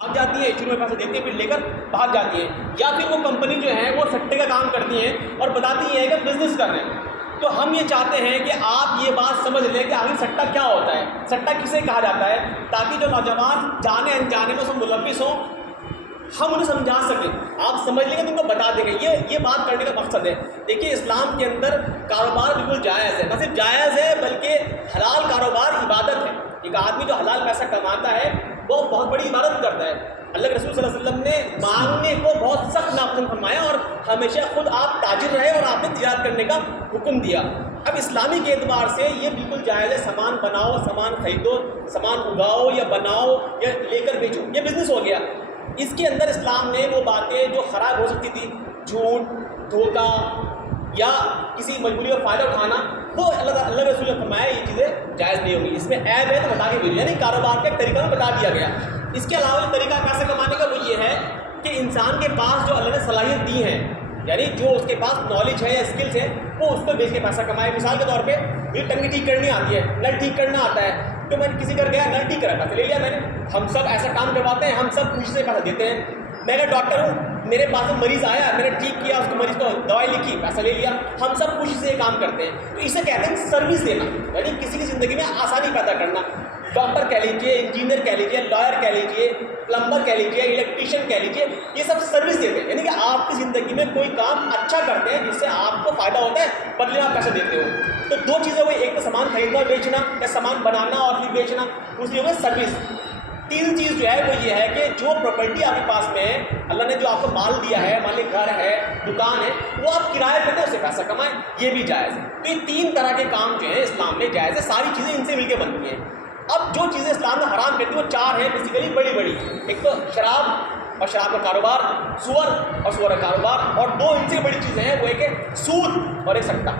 بھاگ جاتی ہے، شروع میں پیسے دیتے ہیں پھر لے کر بھاگ جاتی ہیں، یا پھر وہ کمپنی جو ہے وہ سٹے کا کام کرتی ہیں اور بتاتی ہیں کہ بزنس کر رہے ہیں۔ تو ہم یہ چاہتے ہیں کہ آپ یہ بات سمجھ لیں کہ آخر سٹا کیا ہوتا ہے، سٹا کسے کہا جاتا ہے، تاکہ جو نوجوان جانے انجانے میں اس میں ملوث ہوں ہم انہیں سمجھا سکیں، آپ سمجھ لیں گے تو ان کو بتا دیں گے۔ یہ بات کرنے کا مقصد ہے۔ دیکھیے اسلام کے اندر کاروبار بالکل جائز ہے، نہ صرف جائز ہے بلکہ حلال کاروبار عبادت ہے۔ ایک آدمی جو حلال پیسہ کماتا ہے وہ بہت بڑی عبادت کرتا ہے۔ اللہ کے رسول صلی اللہ علیہ وسلم نے مانگنے کو بہت سخت ناپسند فرمایا اور ہمیشہ خود آپ تاجر رہے اور آپ نے تجارت کرنے کا حکم دیا۔ اب اسلامی کے اعتبار سے یہ بالکل جائز ہے، سامان بناؤ، سامان خریدو، سامان اگاؤ یا بناؤ یا لے کر بیچو، یہ بزنس ہو گیا۔ اس کے اندر اسلام نے وہ باتیں جو خراب ہو سکتی تھی، جھوٹ، دھوکہ یا کسی مجبوری کا فائدہ اٹھانا، وہ اللہ کے رسول نے فرمایا یہ چیزیں جائز نہیں ہوگی، اس میں عیب ہے تو بتا کے بھیجو، یعنی کاروبار کا ایک طریقہ میں بتا دیا گیا۔ اس کے علاوہ جو طریقہ پیسے کمانے کا وہ یہ ہے کہ انسان کے پاس جو اللہ نے صلاحیت دی ہے، یعنی جو اس کے پاس نالج ہے یا اسکلس ہے، وہ اس کو بیچ کے پیسہ کمائے۔ مثال کے طور پہ مجھے ٹنگی ٹھیک کرنی آتی ہے، نل ٹھیک کرنا آتا ہے، تو میں نے کسی گھر گیا، نل ٹھیک کرا، پیسہ لے لیا میں نے۔ ہم سب ایسا کام کرواتے ہیں، ہم سب خوشی سے پیسہ دیتے ہیں۔ میں اگر ڈاکٹر ہوں، میرے پاس مریض آیا، میں نے ٹھیک کیا، اس کو مریض کو دوائی لکھی، پیسہ لے لیا، ہم سب خوشی سے یہ کام کرتے ہیں۔ تو اسے کہتے ہیں سروس دینا، یعنی کسی کی زندگی میں آسانی پیدا کرنا۔ ڈاکٹر کہہ لیجیے، انجینئر کہہ لیجیے، لائر کہہ لیجیے، پلمبر کہہ لیجیے، الیکٹریشین کہہ لیجیے، یہ سب سروس دیتے ہیں، یعنی کہ آپ کی زندگی میں کوئی کام اچھا کرتے ہیں جس سے آپ کو فائدہ ہوتا ہے، بدلے میں آپ پیسہ دیتے ہو۔ تو دو چیزیں ہوئی، ایک تو سامان خریدنا اور بیچنا یا سامان بنانا اور پھر بیچنا، دوسری ہو گئی سروس۔ تین چیز جو ہے وہ یہ ہے کہ جو پراپرٹی آپ کے پاس میں ہے، اللہ نے جو آپ کو مال دیا ہے، مان لیے گھر ہے، دکان ہے، وہ آپ کرائے پہ دیں، اس سے پیسہ کمائیں، یہ بھی جائز ہے۔ تو یہ تین طرح کے کام جو ہیں اسلام میں جائز ہے، ساری چیزیں ان سے مل کے بنتی ہیں۔ اب جو چیزیں اسلام نے حرام کرتی ہیں وہ چار ہیں بیسیکلی، بڑی بڑی۔ ایک تو شراب اور شراب کا کاروبار، سور اور سور کا کاروبار، اور دو ان سے بڑی چیزیں ہیں، وہ ایک ہے سود اور ایک سٹا۔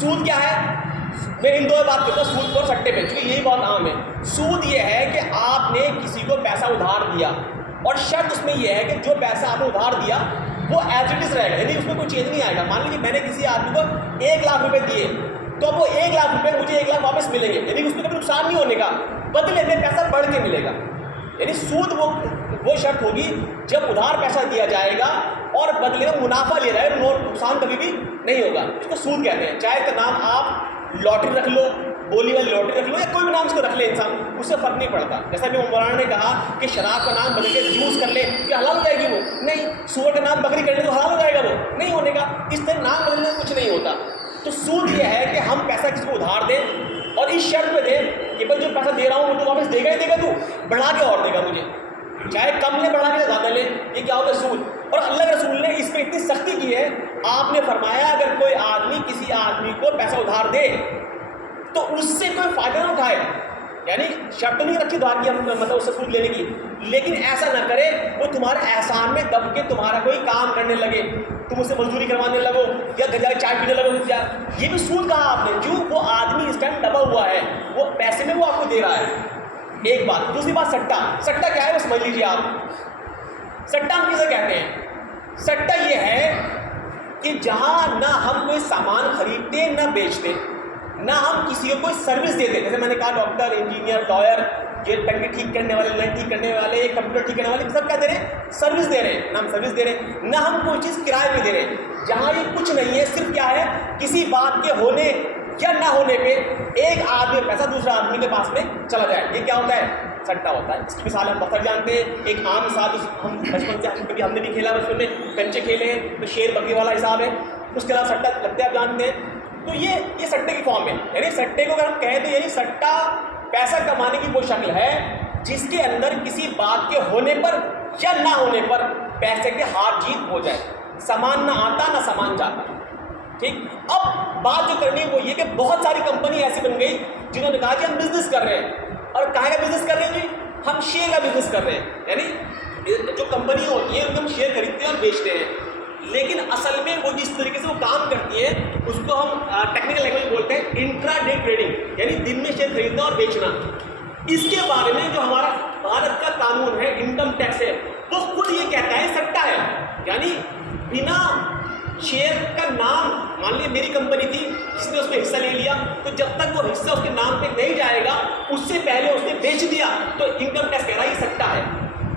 سود کیا ہے؟ میں ان دو بات کرتا ہوں، سود اور سٹے پہ، چونکہ یہی بہت عام ہے۔ سود یہ ہے کہ آپ نے کسی کو پیسہ ادھار دیا اور شرط اس میں یہ ہے کہ جو پیسہ آپ نے ادھار دیا وہ ایز اٹ از رہے گا، یعنی اس میں کوئی چینج نہیں آئے گا۔ مان لیجیے میں نے کسی آدمی کو 1,00,000 روپے دیے تو اب وہ 1,00,000 روپے مجھے 1,00,000 واپس ملیں گے، یعنی اس میں کبھی نقصان نہیں ہونے کا، بدلے میں پیسہ بڑھ کے ملے گا۔ یعنی سود وہ شرط ہوگی جب ادھار پیسہ دیا جائے گا اور بدلے میں منافع لے رہا ہے، نقصان کبھی بھی نہیں ہوگا، اس کو سود کہتے ہیں۔ چاہے اس کا نام آپ لاٹری رکھ لو، بولی والی لاٹری رکھ لو، یا کوئی بھی نام اس کو رکھ لے انسان، اس سے فرق نہیں پڑتا۔ جیسا کہ مولانا نے کہا کہ شراب کا نام بدل کے جوس کر لے، کیا حلال ہو جائے گی وہ؟ نہیں۔ سور کا نام بکری کر لے تو حلال ہو جائے گا وہ؟ نہیں ہونے کا۔ اس طرح نام بدلنے میں کچھ نہیں ہوتا۔ تو سود یہ ہے کہ ہم پیسہ کسی کو ادھار دیں اور اس شرط پہ دیں کہ بھائی جو پیسہ دے رہا ہوں وہ تو واپس دے گا ہی دے گا، تو بڑھا کے اور دے گا مجھے، چاہے کم لے بڑھا کے زیادہ لے، یہ کیا ہوتا ہے؟ سود۔ اور اللہ کے رسول نے اس پہ اتنی سختی کی ہے، آپ نے فرمایا اگر کوئی آدمی کسی آدمی کو پیسہ ادھار دے تو اس سے کوئی فائدہ نہ اٹھائے، یعنی شرط نہیں رکھی ادھار کی مطلب اس سے سود لینے کی، لیکن ایسا نہ کرے وہ تمہارے احسان میں دب کے تمہارا کوئی کام کرنے لگے، تم اس سے مزدوری کروانے لگو یا گھر جا کے چائے پینے لگو، یہ بھی سود کہا آپ نے۔ جو وہ آدمی اس ٹائم دبا ہوا ہے، وہ پیسے میں وہ آپ کو دے رہا ہے، ایک بات۔ دوسری بات سٹا۔ سٹا کیا ہے وہ سمجھ لیجیے آپ۔ سٹا ہم کسے کہتے ہیں؟ سٹا یہ ہے کہ جہاں نہ ہم کوئی سامان خریدتے نہ بیچتے، نہ ہم کسی کو کوئی سروس دیتے، جیسے میں نے کہا ڈاکٹر، انجینئر، لائر، یہ ٹنگی ٹھیک کرنے والے، نل ٹھیک کرنے والے، کمپیوٹر ٹھیک کرنے والے، سب کیا دے رہے ہیں؟ سروس دے رہے ہیں، نہ ہم سروس دے رہے ہیں، نہ ہم کوئی چیز کرائے پہ دے رہے ہیں۔ جہاں یہ کچھ نہیں ہے، صرف کیا ہے، کسی بات کے ہونے یا نہ ہونے پہ ایک آدمی پیسہ دوسرا آدمی کے پاس میں چلا جائے، یہ کیا ہوتا ہے؟ سٹا ہوتا ہے۔ اس کی مثال ہم بہت جانتے ہیں، ایک عام مثال ہم بچپن سے کبھی ہم نے بھی کھیلا، بچپن میں کنچے کھیلے ہیں تو شیر بکری والا حساب ہے، اس کے علاوہ سٹا لگتے ہیں آپ جانتے ہیں۔ تو یہ سٹے کی فارم ہے، یعنی سٹے کو اگر ہم کہیں تو یعنی سٹا پیسہ کمانے کی وہ شکل ہے جس کے اندر کسی بات کے ہونے پر یا نہ ہونے پر پیسے کے ہار جیت ہو جائے، سامان نہ آتا نہ سامان جاتا۔ ٹھیک، اب بات جو کرنی ہے وہ یہ کہ بہت ساری کمپنی ایسی بن گئی جنہوں نے کہا کہ ہم بزنس کر رہے ہیں، اور کہاں کا بزنس کر رہے ہیں جی؟ ہم شیئر کا بزنس کر رہے ہیں، یعنی جو کمپنی ہوتی ہے ان کو ہم شیئر خریدتے ہیں اور بیچتے ہیں، لیکن اصل میں وہ جس طریقے سے وہ کام کرتی ہے اس کو ہم ٹیکنیکل لینگویج بولتے ہیں انٹرا ڈے ٹریڈنگ، یعنی دن میں شیئر خریدنا اور بیچنا۔ اس کے بارے میں جو ہمارا بھارت کا قانون ہے، انکم ٹیکس ہے، وہ خود یہ کہتا ہے سٹا ہے، یعنی بنا شیئر کا نام، مان لیے میری کمپنی تھی، جس نے اس میں حصہ لے لیا، تو جب تک وہ حصہ اس کے نام پہ نہیں جائے گا، اس سے پہلے اس نے بیچ دیا، تو انکم ٹیکس کہہ رہا ہے یہ سٹا ہے۔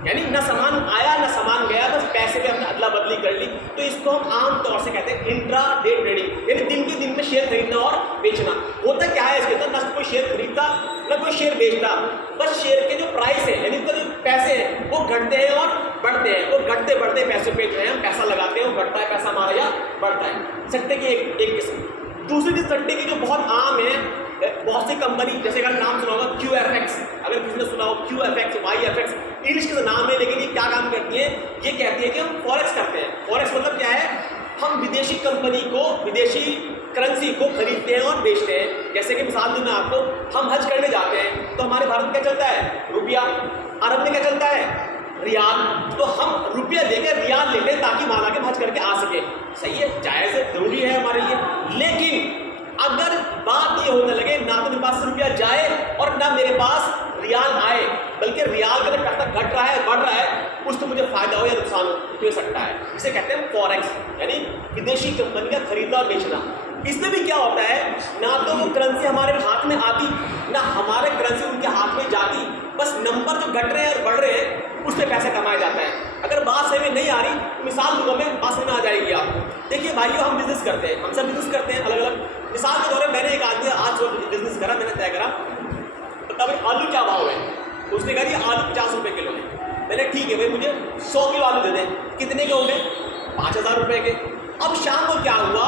یعنی نہ سامان آیا نہ سامان گیا, بس پیسے پہ ہم نے ادلا بدلی کر لی. تو اس کو ہم عام طور سے کہتے ہیں انٹرا ڈے ٹریڈنگ, یعنی دن کے دن میں شیئر خریدنا اور بیچنا. ہوتا کیا ہے اس کے اندر, نہ کوئی شیئر خریدتا نہ کوئی شیئر بیچتا, بس شیئر کے جو پرائس ہیں یعنی جو پیسے ہیں وہ گھٹتے ہیں اور بڑھتے ہیں, اور گھٹتے بڑھتے پیسوں پہ جو ہے ہم پیسہ لگاتے ہیں, وہ گھٹتا ہے پیسہ ہمارا یا بڑھتا ہے. سٹے کی ایک قسم. دوسری چیز سٹے کی جو بہت عام ہے, بہت سی کمپنی, جیسے اگر نام سنا ہوگا کیو ایف ایکس, اگر کسی نے سنا ہو Q F X, Y F X, English کے نام ہے لیکن یہ کیا کام کرتی ہیں, یہ کہتی ہے کہ ہم فوریکس کرتے ہیں. فوریکس مطلب کیا ہے, ہم ودیشی کمپنی کو, ودیشی کرنسی کو خریدتے ہیں اور بیچتے ہیں. جیسے کہ مثال دوں میں آپ کو, ہم حج کرنے جاتے ہیں تو ہمارے بھارت میں کیا چلتا ہے, روپیہ. عرب میں کیا چلتا ہے, ریال. تو ہم روپیہ دے کے ریال لیتے ہیں تاکہ وہاں کے حج کر کے آ سکے. صحیح ہے, جائز ہے, ضروری ہے ہمارے لیے. لیکن اگر بات یہ ہونے لگے نہ تو میرے پاس روپیہ جائے اور نہ میرے پاس ریال آئے, بلکہ ریال کا پیسہ گھٹ رہا ہے بڑھ رہا ہے, اس سے مجھے فائدہ ہو یا نقصان ہو سکتا ہے. اسے کہتے ہیں فوریکس, یعنی ودیشی کمپنی کا خریدنا اور بیچنا. اس میں بھی کیا ہوتا ہے, نہ تو وہ کرنسی ہمارے ہاتھ میں آتی نہ ہمارے کرنسی ان کے ہاتھ میں جاتی, بس نمبر جو گھٹ رہے ہیں اور بڑھ رہے ہیں اس سے پیسے کمایا جاتا ہے. اگر بات سمجھ میں نہیں آ رہی تو مثال دوں میں, بات سمجھ میں آ جائے گی آپ کو. دیکھیے بھائیو, ہم بزنس کرتے ہیں, ہم سب بزنس کرتے ہیں الگ الگ. مثال کے طور پر میں نے ایک آدمی آج بزنس کرا, میں نے طے کرا بتا بھائی آلو کیا بھاؤ ہے. اس نے کہا جی آلو 50 روپے کلو ہے. میں نے ٹھیک ہے بھائی مجھے 100 کلو آلو دے دیں. کتنے کے ہوں گے, 5000 روپے کے. اب شام کو کیا ہوا,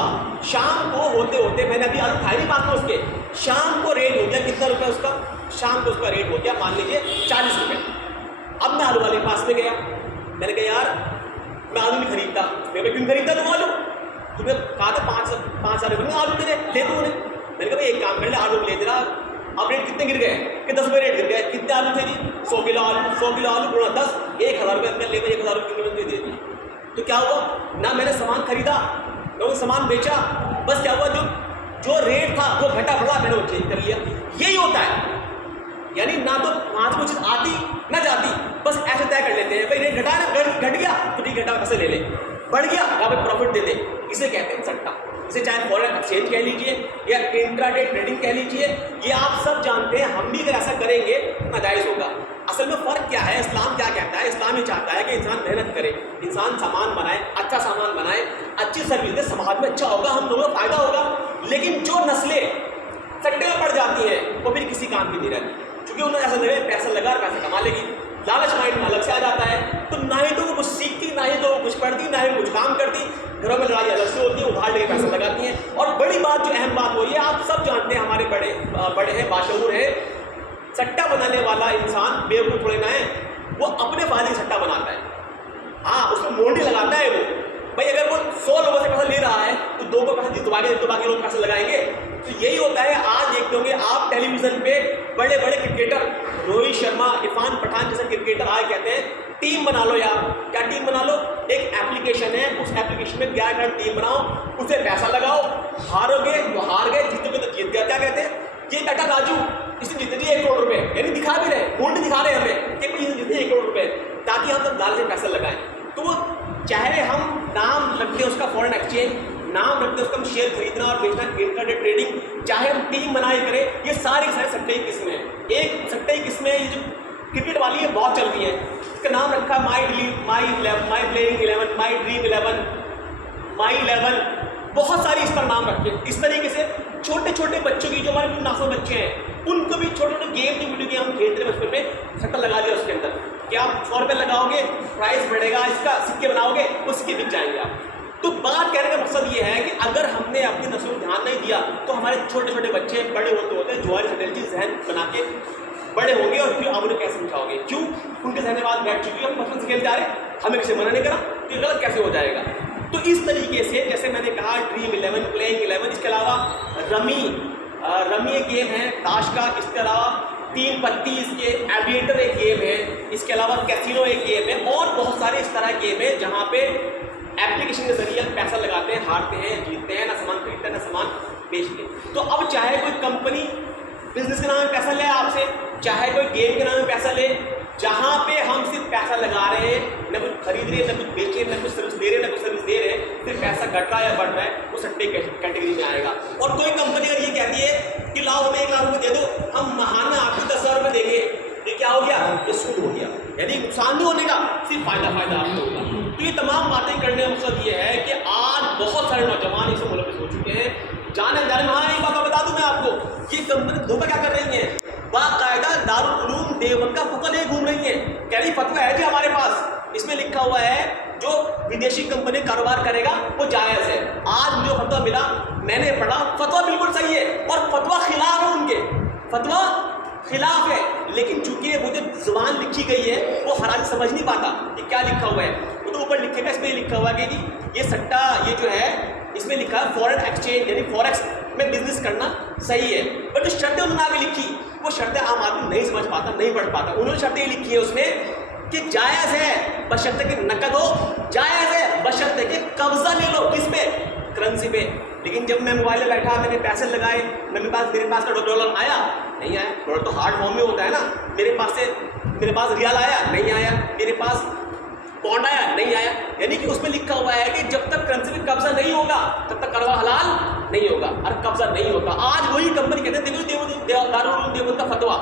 شام کو ہوتے ہوتے, میں نے ابھی آلو کھائے نہیں بات میں اس کے, شام کو ریٹ ہو گیا کتنا روپے اس کا, شام کو اس کا ریٹ ہو گیا مان لیجیے 40 روپے. اب میں آلو والے کے پاس میں گیا, میں نے کہا یار میں آلو نہیں خریدتا. میں کیوں خریدتا تم آلو, تمہیں کہا تھا 5,000 روپے میں آلو دے دوں انہیں. میں نے کہا ایک کام کر لے, آلو لے دے رہا. اب ریٹ کتنے گر گئے کہ 10 روپے ریٹ گر گئے. کتنے آلو تھے جی, 100 کلو آلو. 100 کلو آلو گنا 10, 1000 روپے میں لے, 1000 روپے کلو دے دیے. تو کیا ہوا, نہ میں نے سامان خریدا نہ سامان بیچا, بس کیا ہوا جو ریٹ تھا وہ گھٹا بڑھا, میں نے وہ چینج کر لیا. یہی ہوتا ہے, یعنی نہ تو وہاں سے کوئی چیز آتی نہ جاتی, بس ایسے طے کر لیتے ہیں بھائی ریٹ گھٹا نا, گھٹ گیا تو ٹھیک گھٹا پیسے لے لے, بڑھ گیا آپ پروفٹ دے دیں. اسے کہتے ہیں سٹا. اسے چاہے فورن ایکسچینج کہہ لیجیے یا انٹرا ڈے ٹریڈنگ کہہ لیجیے, یہ آپ سب جانتے ہیں. ہم بھی اگر ایسا کریں گے ناجائز ہوگا. اصل میں فرق کیا ہے, اسلام کیا کہتا ہے, اسلام یہ چاہتا ہے کہ انسان محنت کرے, انسان سامان بنائے, اچھا سامان بنائے, اچھی سروس دے, سماج میں اچھا ہوگا, ہم لوگوں کو فائدہ ہوگا. لیکن جو نسلیں سٹے میں پڑ جاتی ہیں وہ پھر کسی کام کی نہیں رہتی, کیونکہ انہیں ایسا لگے پیسہ لگا اور پیسہ کما لے گی. لالچ مائنڈ میں الگ سے آ جاتا ہے, تو نہ ہی تو وہ کچھ سیکھتی, نہ ہی تو وہ کچھ پڑھتی, نہ ہی وہ کچھ کام کرتی. گھروں میں لڑائی الگ سے ہوتی ہے, ادھار لے کے پیسہ لگاتی ہیں. اور بڑی بات جو اہم بات وہ یہ آپ سب جانتے ہیں, ہمارے بڑے ہیں, باشعور ہیں, سٹا بنانے والا انسان بیوقوف تھوڑے نہ ہے, وہ اپنے فائدے سٹا بناتا ہے. ہاں اس میں مونڈی لگاتا ہے وہ, بھائی اگر وہ 100 لوگوں سے پیسہ لے رہا ہے تو 2 کو پیسہ جتوا کے, تو باقی لوگ پیسے لگائیں گے. تو یہی ہوتا ہے. آج دیکھتے ہوں گے آپ ٹیلی ویژن پہ بڑے بڑے کرکٹر, روہت شرما, عرفان پٹھان جیسے کرکٹر آئے کہتے ہیں ٹیم بنا لو یار. کیا ٹیم بنا لو, ایک ایپلیکیشن ہے, اس ایپلیکیشن میں کیا ہے, ٹیم بناؤ, اسے پیسہ لگاؤ, ہارو گے تو ہار گئے, جیتو گے تو جیت گیا. کیا کہتے ہیں, یہ بیٹا راجو اسے جیتے جی 1 کروڑ روپے, یعنی دکھا بھی رہے, گولڈ دکھا رہے ہمیں کہ اسے جیتے 1 کروڑ روپے, تاکہ ہم سب دال سے پیسہ لگائیں. تو وہ چاہے ہم نام رکھتے ہیں اس کا فورن ایکسچینج, نام رکھتے ہیں اس کا ہم شیئر خریدنا اور بیچنا, انٹرڈے ٹریڈنگ, چاہے ہم ٹیم بنائے کریں, یہ سارے سٹے کی قسمیں ہیں. ایک سٹے کی قسمیں یہ جو کرکٹ والی ہے بہت چلتی ہیں, اس کا نام رکھا مائی پلیئنگ 11, مائی ڈریم 11, مائی 11, بہت ساری اس پر نام رکھے. اس طریقے سے چھوٹے چھوٹے بچوں کی, جو ہمارے ناسو بچے ہیں, ان کو بھی چھوٹے چھوٹے گیم, جو ویڈیو گیم ہم کھیلتے ہیں بچپن میں, سٹا لگا دیا اس کے اندر کہ آپ 100 روپے لگاؤ گے, پرائز بڑھے گا, اس کا سکے بناؤ گے, وہ سکے بک جائیں گے آپ. تو بات کہنے کا مقصد یہ ہے کہ اگر ہم نے اپنی نسل کو دھیان نہیں دیا تو ہمارے چھوٹے چھوٹے بچے بڑے ہوتے ہوتے جوہری سٹریٹجی ذہن بنا کے بڑے ہوں گے, اور پھر آپ انہیں کیسے سمجھاؤ گے, کیوں ان کے ذہن میں بات بیٹھ چکی ہے, ہم بچپن سے کھیلتے آ رہے ہیں, ہمیں کسی منع نہیں کرا تو یہ غلط کیسے ہو جائے گا. تو اس طریقے سے جیسے میں نے کہا ڈریم 11, پلینگ 11, اس کے علاوہ رمی ایک گیم ہے تاش کا, اس کے علاوہ 3 پتی, اس کے ایویٹر ایک گیم ہے, اس کے علاوہ کیسینو ایک گیم ہے, اور بہت سارے اس طرح گیم ہیں جہاں پہ ایپلیکیشن کے ذریعے پیسہ لگاتے ہیں, ہارتے ہیں, جیتتے ہیں, نہ سامان خریدتے ہیں نہ سامان بیچتے ہیں. تو اب چاہے کوئی کمپنی بزنس کے نام میں پیسہ لے آپ سے, چاہے کوئی گیم کے نام میں پیسہ لے, جہاں پہ ہم صرف پیسہ لگا رہے ہیں, نہ کچھ خرید رہے ہیں, نہ کچھ بیچ رہے ہیں, نہ کچھ سروس دے رہے ہیں, نہ کچھ سروس دے رہے ہیں, صرف پیسہ گھٹ رہا ہے یا بڑھ رہا ہے, وہ سٹے کیٹیگری میں آئے گا. اور کوئی کمپنی اگر یہ کہتی ہے کہ لاؤ ہمیں 1 لاکھ روپے دے دو, ہم ماہانہ آپ کو 10,000 روپے دیں گے, یہ کیا ہو گیا, یہ سود ہو گیا. یعنی نقصان نہیں ہونے کا، صرف فائدہ آپ کو ہوگا. تو یہ تمام باتیں کرنے کا مقصد یہ ہے کہ آج بہت سارے نوجوان اس ملک ہو چکے ہیں جانے جانے میں. ہاں ایک بات بتا دوں میں آپ کو، یہ کمپنی دھوکہ کیا کر رہی ہیں، باقاعدہ دارالعلوم دیوبند کا فقہ لے گھوم رہی ہیں، کہہ رہی فتویٰ ہے جی ہمارے پاس، اس میں لکھا ہوا ہے جو ودیشی کمپنی کاروبار کرے گا وہ جائز ہے. آج مجھے فتویٰ ملا، میں نے پڑھا، فتویٰ بالکل صحیح ہے اور فتویٰ خلاف ہے، ان کے فتویٰ خلاف ہے، لیکن چونکہ وہ جو زبان لکھی گئی ہے وہ حراج سمجھ نہیں پاتا کہ کیا لکھا ہوا ہے. وہ تو اوپر لکھے گا، اس میں یہ لکھا ہوا ہے کہ یہ سٹا، یہ جو ہے اس میں لکھا ہے فورن ایکسچینج یعنی فوریکس میں بزنس کرنا صحیح ہے. بٹ جو شرطیں انہوں نے آگے لکھی وہ شرطیں عام آدمی نہیں سمجھ پاتا، نہیں پڑھ پاتا. انہوں نے شرطیں لکھی ہیں اس میں کہ جائز ہے بشرطے کہ نقد ہو، جائز ہے بشرطے کہ قبضہ لے لو، کس پہ، کرنسی پہ. لیکن جب میں موبائل میں بیٹھا، میں نے پیسے لگائے، میرے پاس کا ڈالر آیا نہیں آیا، ڈالر تو ہارڈ فارم میں ہوتا ہے نا، میرے پاس ریال آیا نہیں آیا، میرے پاس پاؤنڈ آیا نہیں آیا. یعنی کہ اس میں لکھا ہوا ہے کہ جب تک کرنسی پہ قبضہ نہیں ہوگا تب تک کڑوا حلال نہیں ہوگا اور قبضہ نہیں ہوگا. آج وہی کمپنی کہتے ہیں دیکھو دارالعلوم دیوبند کا فتویٰ.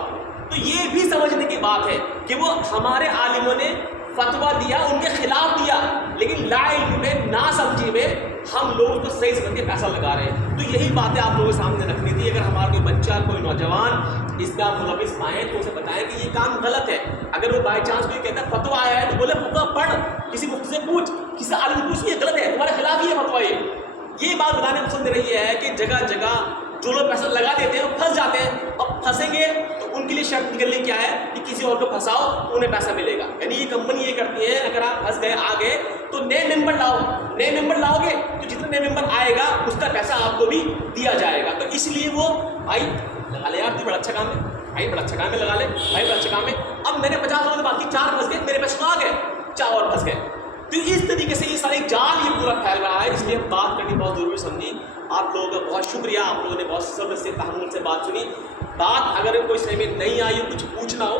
تو یہ بھی سمجھنے کی بات ہے کہ وہ ہمارے عالموں نے فتویٰ دیا، ان کے خلاف دیا، لیکن لا علم میں، نا سمجھی میں ہم لوگ اس کو صحیح سمجھ کے پیسہ لگا رہے ہیں. تو یہی باتیں آپ لوگوں کے سامنے رکھنی تھی. اگر ہمارا کوئی بچہ، کوئی نوجوان اس کا ملوث پائیں تو اسے بتائیں کہ یہ کام غلط ہے. اگر وہ بائی چانس کوئی کہتا ہے فتویٰ آیا ہے تو بولے فتویٰ پڑھ، کسی مفتی سے پوچھ، کسی عالم سے پوچھ، یہ غلط ہے، تمہارے خلاف ہی ہے فتویٰ. یہ بات بتانے پسند رہی ہے کہ جگہ جگہ جو لوگ پیسہ لگا دیتے ہیں وہ پھنس جاتے ہیں. اب پھنسیں گے تو ان کے لیے شرط نکلنی کیا ہے کہ کسی اور کو پھنساؤ، انہیں پیسہ ملے گا. یعنی یہ کمپنی یہ کرتی ہے، اگر آپ پھنس گئے آ گئے تو نئے ممبر لاؤ، نئے ممبر لاؤ گے تو جتنا نئے ممبر آئے گا اس کا پیسہ آپ کو بھی دیا جائے گا. تو اس لیے وہ بھائی لگا لے یار، تو بڑا اچھا کام ہے بھائی، بڑا اچھا کام ہے، لگا لے بھائی، بڑا اچھا کام ہے. اب میں نے 50 لوگوں سے بات کی، 4 پھنس گئے، میرے پیسے تو آ گئے، 4 اور پھنس گئے. تو اس طریقے سے یہ سارے جال یہ پورا پھیل رہا ہے. اس لیے بات کرنی بہت ضروری سمجھی. آپ لوگوں کا بہت شکریہ، آپ لوگوں نے بہت صبر سے تحمل سے بات سنی. بات اگر کوئی سمجھ میں نہیں آئی، کچھ پوچھنا ہو